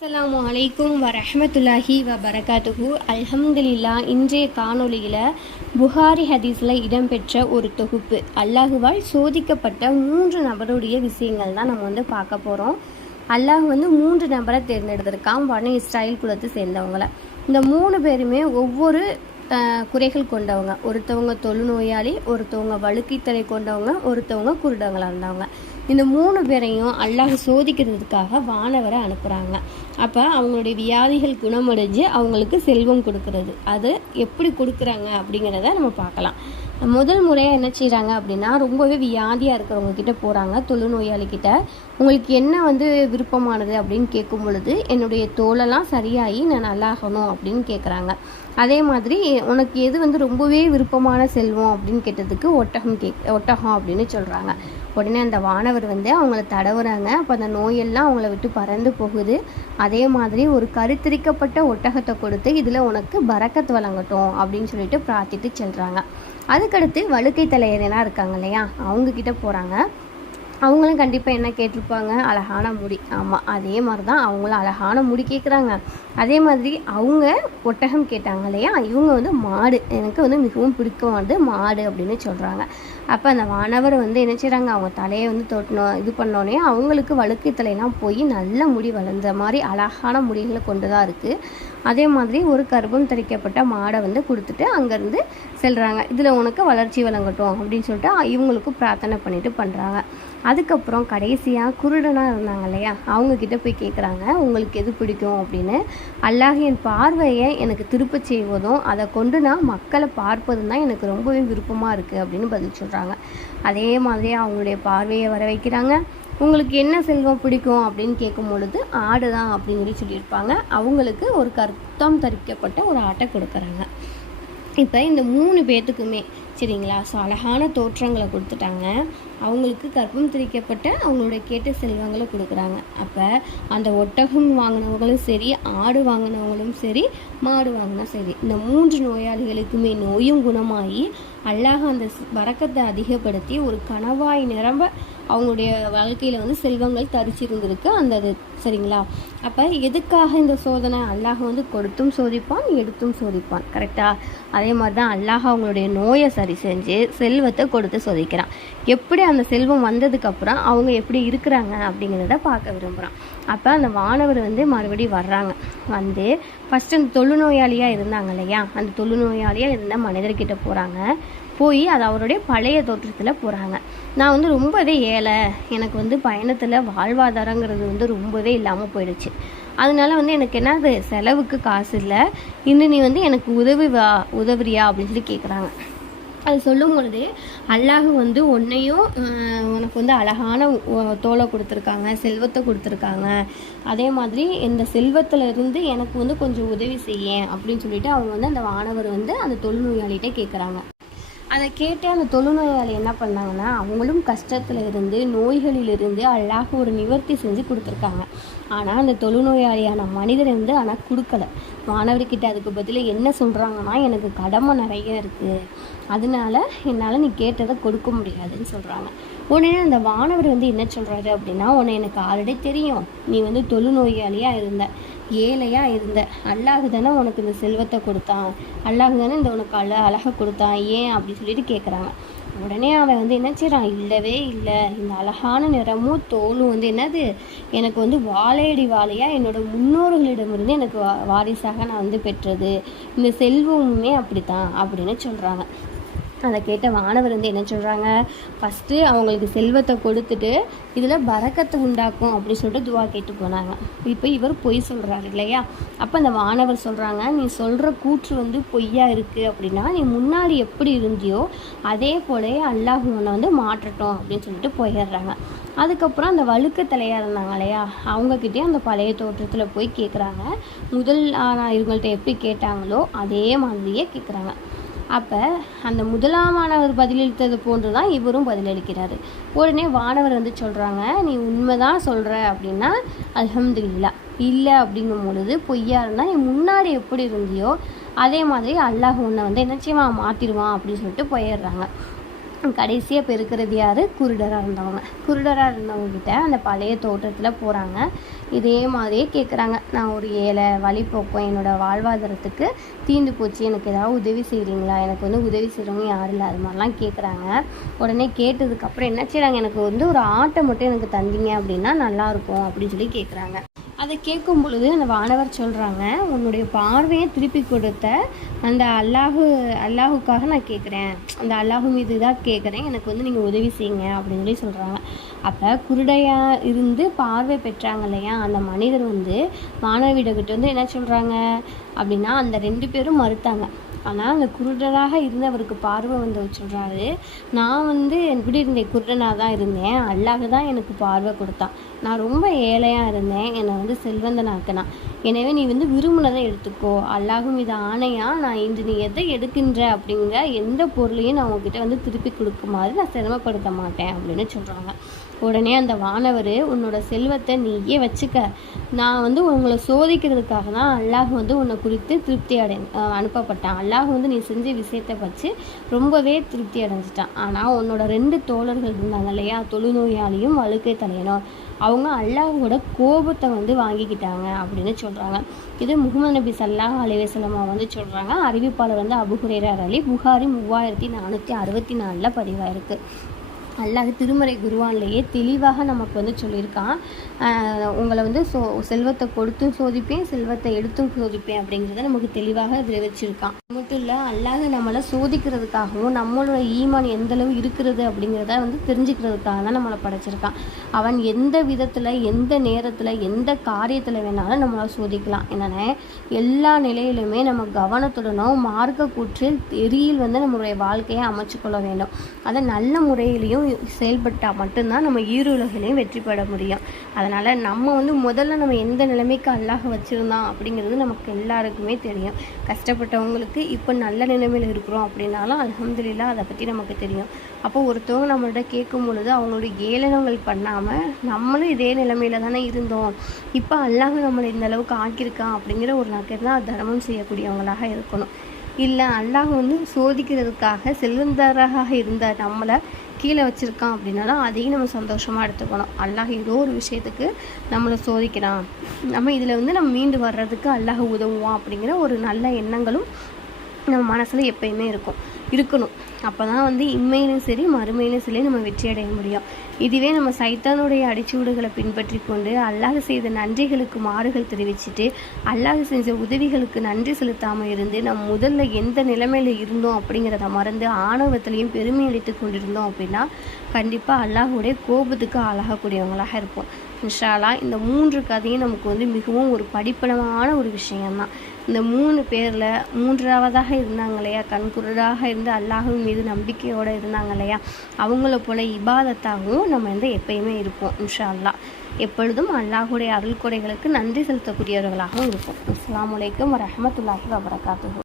அஸ்ஸலாமு அலைக்கும் வரஹ்மத்துல்லாஹி வபரகாத்துஹு. அல்ஹம்துலில்லா. இன்றைய காணொளியில் புகாரி ஹதீஸில் இடம்பெற்ற ஒரு தொகுப்பு அல்லாஹுவால் சோதிக்கப்பட்ட 3 நபருடைய விஷயங்கள் தான் நம்ம பார்க்க போகிறோம். அல்லாஹ் 3 நபரை தேர்ந்தெடுத்திருக்கான், பனி இஸ்ராயில் குலத்தை சேர்ந்தவங்களை. இந்த 3 பேருமே ஒவ்வொரு குறைகள் கொண்டவங்க. ஒருத்தவங்க தொழுநோயாளி, ஒருத்தவங்க வழுக்கைத்தலை கொண்டவங்க, ஒருத்தவங்க குருடங்களாக இருந்தவங்க. இந்த 3 பேரையும் அல்லாஹ் சோதிக்கிறதுக்காக வானவரை அனுப்புகிறாங்க. அப்போ அவங்களுடைய வியாதிகள் குணமடைஞ்சு அவங்களுக்கு செல்வம் கொடுக்கறது. அது எப்படி கொடுக்குறாங்க அப்படிங்கிறத நம்ம பார்க்கலாம். முதல் முறையாக என்ன செய்கிறாங்க அப்படின்னா, ரொம்பவே வியாதியாக இருக்கிறவங்க கிட்ட போகிறாங்க. தொழுநோயாளிக்கிட்ட உங்களுக்கு என்ன விருப்பமானது அப்படின்னு கேட்கும் பொழுது, என்னுடைய தோலெல்லாம் சரியாகி நான் நல்லாகணும் அப்படின்னு கேட்குறாங்க. அதே மாதிரி உனக்கு எது ரொம்பவே விருப்பமான செல்வம் அப்படின்னு கேட்டதுக்கு ஒட்டகம் அப்படின்னு சொல்கிறாங்க. உடனே அந்த வானவர் அவங்கள தடவுறாங்க. அப்போ அந்த நோயெல்லாம் அவங்கள விட்டு பறந்து போகுது. அதே மாதிரி ஒரு கருத்திரிக்கப்பட்ட ஒட்டகத்தை கொடுத்து இதில் உனக்கு பரக்கத் வழங்கட்டும் அப்படின்னு சொல்லிட்டு பிரார்த்திட்டு செல்கிறாங்க. அதுக்கடுத்து வழுக்கை தலையரெல்லாம் இருக்காங்க இல்லையா, அவங்கக்கிட்ட போகிறாங்க. அவங்களும் கண்டிப்பாக என்ன கேட்டிருப்பாங்க, அழகான முடி. ஆமாம், அதே மாதிரி தான் அவங்களும் அழகான முடி கேட்குறாங்க. அதே மாதிரி அவங்க ஒட்டகம் கேட்டாங்க இல்லையா, இவங்க மாடு, எனக்கு மிகவும் பிடிக்குமானது மாடு அப்படின்னு சொல்கிறாங்க. அப்போ அந்த வானவர் என்ன செய்கிறாங்க, அவங்க தலையை தொட்டணும் இது பண்ணோன்னே அவங்களுக்கு வழுக்கை தலையெல்லாம் போய் நல்ல முடி வளர்ந்த மாதிரி அழகான முடிகளை கொண்டு தான் இருக்குது. அதே மாதிரி ஒரு கர்ப்பம் தரிக்கப்பட்ட மாடை கொடுத்துட்டு அங்கேருந்து செல்கிறாங்க. இதில் உனக்கு வளர்ச்சி வழங்கட்டும் அப்படின்னு சொல்லிட்டு இவங்களுக்கு பிரார்த்தனை பண்ணிட்டு பண்ணுறாங்க. அதுக்கப்புறம் கடைசியாக குருடனாக இருந்தாங்க இல்லையா, அவங்கக்கிட்ட போய் கேட்குறாங்க, உங்களுக்கு எது பிடிக்கும் அப்படின்னு. அல்லாஹ் என் பார்வையை எனக்கு திருப்ப செய்வதும் அதை கொண்டு நான் மக்களை பார்ப்பதும் தான் எனக்கு ரொம்பவே விருப்பமாக இருக்குது அப்படின்னு பதில் சொல்கிறாங்க. அதே மாதிரி அவங்களுடைய பார்வையை வர வைக்கிறாங்க. உங்களுக்கு என்ன செல்வம் பிடிக்கும் அப்படின்னு கேட்கும் பொழுது ஆடு தான் அப்படின்னு சொல்லியிருப்பாங்க. அவங்களுக்கு ஒரு கர்த்தம் தரிக்கப்பட்ட ஒரு ஆட்டை கொடுக்குறாங்க. இப்போ இந்த 3 பேர்த்துக்குமே சரிங்களா, ஸோ அழகான தோற்றங்களை கொடுத்துட்டாங்க. அவங்களுக்கு கர்ப்பம் திரிக்கப்பட்ட அவங்களுடைய கேட்ட செல்வங்களை கொடுக்குறாங்க. அப்போ அந்த ஒட்டகம் வாங்கினவங்களும் சரி, ஆடு வாங்கினவங்களும் சரி, மாடு வாங்கினா சரி, இந்த 3 நோயாளிகளுக்குமே நோயும் குணமாகி அல்லாஹ் அந்த பரக்கத்தை அதிகப்படுத்தி ஒரு கணவாய் நிரம்ப அவங்களுடைய வாழ்க்கையில் செல்வங்கள் தரிச்சிருந்திருக்கு அந்த இது. சரிங்களா, அப்போ எதுக்காக இந்த சோதனை? அல்லாஹ் கொடுத்தும் சோதிப்பான், எடுத்தும் சோதிப்பான். கரெக்டாக அதே மாதிரி தான் அல்லாஹ் அவங்களுடைய நோயை சரி செஞ்சு செல்வத்தை கொடுத்து சோதிக்கிறான். எப்படி அந்த செல்வம் வந்ததுக்கப்புறம் அவங்க எப்படி இருக்கிறாங்க அப்படிங்கிறத பார்க்க விரும்புகிறான். அப்போ அந்த வானவர் மறுபடியும் வர்றாங்க. ஃபஸ்ட்டு அந்த தொழுநோயாளியாக இருந்தாங்க இல்லையா, அந்த தொழுநோயாளியாக இருந்த மனிதர்கிட்ட போகிறாங்க. போய் அது அவருடைய பழைய தோற்றத்தில் போகிறாங்க. நான் ரொம்பவே ஏழை, எனக்கு பயணத்தில் வாழ்வாதாரங்கிறது ரொம்பவே இல்லாமல் போயிடுச்சு. அதனால எனக்கு என்னது செலவுக்கு காசு இல்லை, இன்னும் நீ எனக்கு உதவுறியா அப்படின்னு சொல்லி கேட்குறாங்க. அது சொல்லும் பொழுது அல்லாஹ் உன்னையும் உனக்கு அழகான தோலை கொடுத்துருக்காங்க, செல்வத்தை கொடுத்துருக்காங்க. அதே மாதிரி இந்த செல்வத்தில் இருந்து எனக்கு கொஞ்சம் உதவி செய்ய அப்படின்னு சொல்லிட்டு அவங்க அந்த வானவர் அந்த தொழுநோயாளிகிட்ட கேட்குறாங்க. அதை கேட்டு அந்த தொழுநோயாளி என்ன பண்ணாங்கன்னா, அவங்களும் கஷ்டத்தில் இருந்து நோய்களிலிருந்து அல்லாஹ் ஒரு நிவர்த்தி செஞ்சு கொடுத்துருக்காங்க. ஆனால் அந்த தொழுநோயாளியான மனிதர் ஆனால் கொடுக்கல. மாணவர்கிட்ட அதுக்கு பதில் என்ன சொல்கிறாங்கன்னா, எனக்கு கடமை நிறைய இருக்குது, அதனால என்னால் நீ கேட்டதை கொடுக்க முடியாதுன்னு சொல்கிறாங்க. உடனே அந்த வானவர் என்ன சொல்கிறாரு அப்படின்னா, உன்னை எனக்கு ஆல்ரெடி தெரியும், நீ தொழுநோயாளியாக இருந்த, ஏழையாக இருந்த, அல்லாஹ் தானே உனக்கு இந்த செல்வத்தை கொடுத்தான், அல்லாஹ் தானே இந்த உனக்கு அழகாக கொடுத்தான், ஏன் அப்படின்னு சொல்லிட்டு கேட்குறாங்க. உடனே அவன் என்ன செய்கிறான், இல்லவே இல்லை, இந்த அழகான நிறமும் தோலும் என்னது, எனக்கு வாழையடி வாழையாக என்னோட முன்னோர்களிடமிருந்து எனக்கு வாரிசாக நான் பெற்றது, இந்த செல்வமுமே அப்படித்தான் அப்படின்னு சொல்கிறாங்க. அதை கேட்ட வானவர் என்ன சொல்கிறாங்க, ஃபஸ்ட்டு அவங்களுக்கு செல்வத்தை கொடுத்துட்டு இதில் பரக்கத்தை உண்டாக்கும் அப்படின்னு சொல்லிட்டு துவா கேட்டு போனாங்க. இப்போ இவர் பொய் சொல்கிறாரு இல்லையா. அப்போ அந்த வானவர் சொல்கிறாங்க, நீ சொல்கிற கூற்று பொய்யா இருக்குது அப்படின்னா, நீ முன்னாடி எப்படி இருந்தியோ அதே போலே அல்லாஹ் உன்னை மாற்றட்டும் அப்படின்னு சொல்லிட்டு போயிடுறாங்க. அதுக்கப்புறம் அந்த வழுக்க தலையாக இருந்தாங்க இல்லையா, அவங்கக்கிட்டே அந்த பழைய தோற்றத்தில் போய் கேட்குறாங்க. முதல் இவங்கள்ட்ட எப்படி கேட்டாங்களோ அதே மாதிரியே கேட்குறாங்க. அப்போ அந்த முதலாமானவர் பதிலளித்தது போன்று தான் இவரும் பதிலளிக்கிறாரு. உடனே வானவர் சொல்கிறாங்க, நீ உண்மைதான் சொல்கிற அப்படின்னா அல்ஹம்துலில்லாஹ், இல்லை அப்படிங்கும் பொழுது பொய்யா இருந்தால் நீ முன்னாடி எப்படி இருந்தியோ அதே மாதிரி அல்லாஹ் உன்னை என்ன செய்வான், மாற்றிடுவான் அப்படின்னு சொல்லிட்டு போயிடுறாங்க. கடைசியாக இப்போ இருக்கிறது யார்? குருடராக இருந்தவங்க. குருடராக இருந்தவங்ககிட்ட அந்த பழைய தோட்டத்தில் போகிறாங்க. இதே மாதிரியே கேட்குறாங்க, நான் ஒரு ஏழை வழிபோக்கம், என்னோடய வாழ்வாதாரத்துக்கு தீர்ந்து போச்சு, எனக்கு ஏதாவது உதவி செய்கிறீங்களா, எனக்கு வந்து உதவி செய்கிறவங்க யாரும் இல்லை, அது மாதிரிலாம் கேட்குறாங்க. உடனே கேட்டதுக்கப்புறம் என்ன செய்கிறாங்க, எனக்கு வந்து ஒரு ஆட்டை மட்டும் எனக்கு தந்தீங்க அப்படின்னா நல்லாயிருக்கும் அப்படின்னு சொல்லி கேட்குறாங்க. அதை கேட்கும் பொழுது அந்த வானவர் சொல்கிறாங்க, உன்னுடைய பார்வையை திருப்பி கொடுத்த அந்த அல்லாஹுக்காக நான் கேட்குறேன், அந்த அல்லாஹு மீது தான் கேட்குறேன், எனக்கு வந்து நீங்கள் உதவி செய்யுங்க அப்படின்னு சொல்லி சொல்கிறாங்க. அப்போ குருடையாக இருந்து பார்வை பெற்றாங்க இல்லையா, அந்த மனிதர் வந்து மாணவிடக்கிட்ட வந்து என்ன சொல்கிறாங்க அப்படின்னா, அந்த 2 பேரும் மறுத்தாங்க. ஆனால் அந்த குருடராக இருந்தவருக்கு பார்வை வந்து சொல்கிறாரு, நான் வந்து எப்படி இருந்தேன், குருடனாக தான் இருந்தேன், அல்லாஹ் தான் எனக்கு பார்வை கொடுத்தான், நான் ரொம்ப ஏழையாக இருந்தேன், என்னை வந்து செல்வந்தனாக்கினான், எனவே நீ வந்து விரும்பினதை எடுத்துக்கோ, அல்லாஹும் இது ஆணையாக நான் இன்று நீ எதை எடுக்கின்ற அப்படிங்கிற எந்த பொருளையும் நான் உங்ககிட்ட வந்து திருப்பி கொடுக்குமாறு நான் சிரமப்படுத்த மாட்டேன் அப்படின்னு சொல்கிறாங்க. உடனே அந்த வானவர், உன்னோட செல்வத்தை நீயே வச்சுக்க, நான் வந்து உங்களை சோதிக்கிறதுக்காக தான் அல்லாஹ் வந்து உன்னை குறித்து திருப்தி அனுப்பப்பட்டான், அல்லாஹ் வந்து நீ செஞ்ச விஷயத்தை வச்சு ரொம்பவே திருப்தி அடைஞ்சிட்டான். ஆனால் உன்னோட 2 தோழர்கள் இருந்தாங்க இல்லையா, தொழுநோயாளியும் வழுக்கை தலையனும், அவங்க அல்லாஹோட கோபத்தை வந்து வாங்கிக்கிட்டாங்க அப்படின்னு சொல்கிறாங்க. இது முகமது நபி ஸல்லல்லாஹு அலைஹி வஸல்லம் வந்து சொல்கிறாங்க. அறிவிப்பாளர் வந்து அபூ ஹுரைரா அலி, புகாரி 3464 பதிவாயிருக்கு. அல்லாஹ் திருமறை குர்ஆன்லேயே தெளிவாக நமக்கு வந்து சொல்லியிருக்கான், உங்களை வந்து செல்வத்தை கொடுத்தும் சோதிப்பேன், செல்வத்தை எடுத்தும் சோதிப்பேன் அப்படிங்கிறத நமக்கு தெளிவாக விவரிச்சிருக்கான். மட்டும் இல்லை, அல்லாஹ் நம்மளை சோதிக்கிறதுக்காகவும் நம்மளோட ஈமான் எந்தளவு இருக்கிறது அப்படிங்கிறத வந்து தெரிஞ்சுக்கிறதுக்காக தான் நம்மளை படைச்சிருக்கான். அவன் எந்த விதத்தில், எந்த நேரத்தில், எந்த காரியத்தில் வேணாலும் நம்மளை சோதிக்கலாம். என்னென்ன எல்லா நிலையிலுமே நம்ம கவனத்துடனும் மார்க்க கூற்றில் எரியில் வந்து நம்மளுடைய வாழ்க்கையை அமைச்சு கொள்ள வேண்டும். அதை நல்ல முறையிலையும் செயல்பட்டால் மட்டும்தான் நம்ம ஈருலகிலையும் வெற்றி பெற முடியும். அதனால் நம்ம வந்து முதல்ல நம்ம எந்த நிலைமைக்கு அல்லாஹ் வச்சுருந்தோம் அப்படிங்கிறது நமக்கு எல்லாருக்குமே தெரியும். கஷ்டப்பட்டவங்களுக்கு இப்போ நல்ல நிலைமையில் இருக்கிறோம் அப்படின்னாலும் அல்ஹம்துலில்லாஹ் அதை பற்றி நமக்கு தெரியும். அப்போ ஒருத்தவங்க நம்மள்கிட்ட கேட்கும் பொழுது அவங்களுடைய ஏளனங்கள் பண்ணாமல், நம்மளும் இதே நிலைமையில தானே இருந்தோம், இப்போ அல்லாஹ் நம்மளை இந்த அளவுக்கு ஆக்கியிருக்கான் அப்படிங்கிற ஒரு நக்கத்தான் தர்மம் செய்யக்கூடியவங்களாக இருக்கணும். இல்லை, அல்லாஹ் வந்து சோதிக்கிறதுக்காக செல்வந்தராக இருந்த நம்மளை கீழே வச்சுருக்கான் அப்படின்னாலும் அதையும் நம்ம சந்தோஷமாக எடுத்துக்கணும். அல்லாஹ் ஏதோ ஒரு விஷயத்துக்கு நம்மளை சோதிக்கிறான், நம்ம இதில் வந்து நம்ம மீண்டு வர்றதுக்கு அல்லாஹ் உதவுவான் அப்படிங்கிற ஒரு நல்ல எண்ணங்களும் நம்ம மனசில் எப்பயுமே இருக்கணும். அப்போ தான் வந்து இம்மையிலும் சரி மறுமையிலும் சரி நம்ம வெற்றி அடைய முடியும். இதுவே நம்ம சைத்தானுடைய அடிச்சுவடுகளை பின்பற்றி கொண்டு அல்லாஹ் செய்த நன்றிகளுக்கு மாறுகள் தெரிவிச்சுட்டு அல்லாஹ் செஞ்ச உதவிகளுக்கு நன்றி செலுத்தாமல் இருந்து நம்ம முதல்ல எந்த நிலைமையில் இருந்தோம் அப்படிங்கிறத மறந்து ஆணவத்திலையும் பெருமை அளித்து கொண்டிருந்தோம் அப்படின்னா கண்டிப்பாக அல்லாஹுடைய கோபத்துக்கு ஆளாகக்கூடியவங்களாக இருப்போம். இன்ஷா அல்லாஹ் இந்த 3 கதையும் நமக்கு வந்து மிகவும் ஒரு படிப்பனமான ஒரு விஷயம்தான். இந்த 3 பேரில் 3ஆவதாக இருந்தாங்க இல்லையா, கண்குருடாக இருந்து அல்லாஹின் மீது நம்பிக்கையோடு இருந்தாங்க இல்லையா, அவங்கள போல இபாதத்தாகவும் நம்ம வந்து எப்பயுமே இருப்போம். இன்ஷா அல்லாஹ் எப்பொழுதும் அல்லாஹுடைய அருள் கொடைகளுக்கு நன்றி செலுத்தக்கூடியவர்களாகவும் இருக்கும். அஸ்ஸலாமு அலைக்கும் வரஹ்மத்துல்லாஹி வபரகாத்துஹு.